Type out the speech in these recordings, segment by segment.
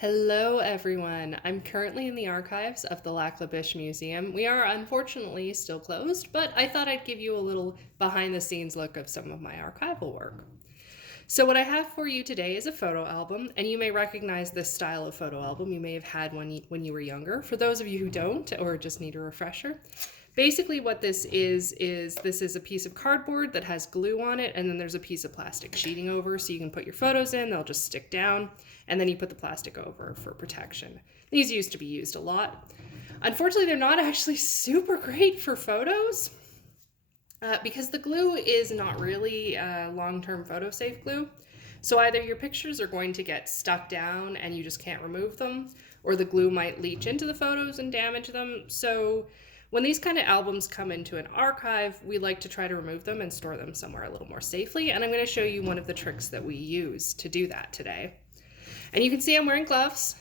Hello, everyone. I'm currently in the archives of the Lac La Biche Museum. We are unfortunately still closed, but I thought I'd give you a little behind the scenes look of some of my archival work. So, what I have for you today is a photo album, and you may recognize this style of photo album. You may have had one when you were younger. For those of you who don't or just need a refresher, basically what this is this is a piece of cardboard that has glue on it, and then there's a piece of plastic sheeting over, so you can put your photos in, they'll just stick down, and then you put the plastic over for protection. These used to be used a lot. Unfortunately, they're not actually super great for photos. Because the glue is not really long-term photo-safe glue. So either your pictures are going to get stuck down and you just can't remove them, or the glue might leach into the photos and damage them. So when these kind of albums come into an archive, we like to try to remove them and store them somewhere a little more safely. And I'm going to show you one of the tricks that we use to do that today. And you can see I'm wearing gloves.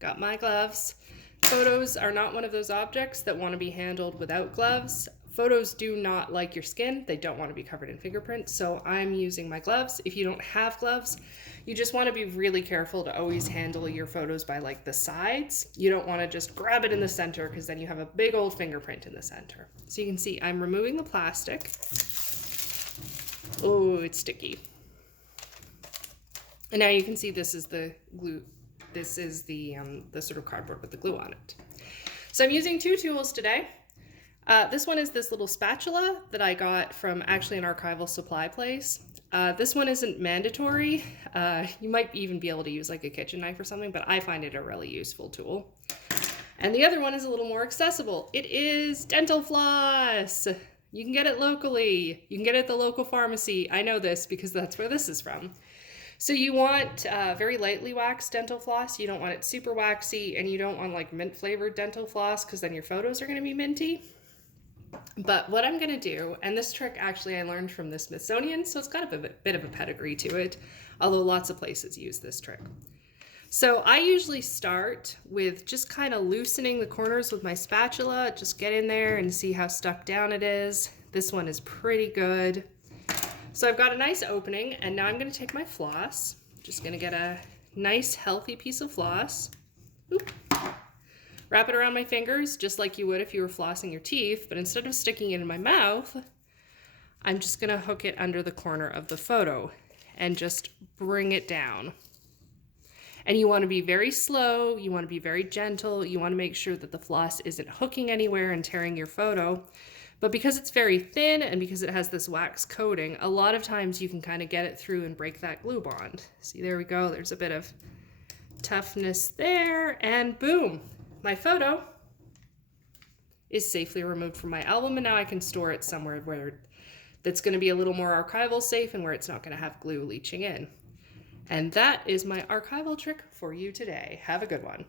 Got my gloves. Photos are not one of those objects that want to be handled without gloves. Photos do not like your skin. They don't want to be covered in fingerprints, so I'm using my gloves. If you don't have gloves, you just want to be really careful to always handle your photos by like the sides. You don't want to just grab it in the center because then you have a big old fingerprint in the center. So you can see I'm removing the plastic. Oh, it's sticky. And now you can see this is the glue. This is the sort of cardboard with the glue on it. So I'm using two tools today. This one is this little spatula that I got from actually an archival supply place. This one isn't mandatory. You might even be able to use like a kitchen knife or something, but I find it a really useful tool. And the other one is a little more accessible. It is dental floss. You can get it locally. You can get it at the local pharmacy. I know this because that's where this is from. So you want very lightly waxed dental floss. You don't want it super waxy, and you don't want like mint flavored dental floss because then your photos are going to be minty. But what I'm going to do, and this trick actually I learned from the Smithsonian, so it's got a bit of a pedigree to it, although lots of places use this trick. So I usually start with just kind of loosening the corners with my spatula, just get in there and see how stuck down it is. This one is pretty good. So I've got a nice opening, and now I'm going to take my floss. Just going to get a nice healthy piece of floss. Oop. Wrap it around my fingers just like you would if you were flossing your teeth, but instead of sticking it in my mouth, I'm just going to hook it under the corner of the photo and just bring it down. And you want to be very slow, you want to be very gentle, you want to make sure that the floss isn't hooking anywhere and tearing your photo. But because it's very thin and because it has this wax coating, a lot of times you can kind of get it through and break that glue bond. See, there we go. There's a bit of toughness there, and boom, my photo is safely removed from my album, and now I can store it somewhere where that's going to be a little more archival safe and where it's not going to have glue leaching in. And that is my archival trick for you today. Have a good one.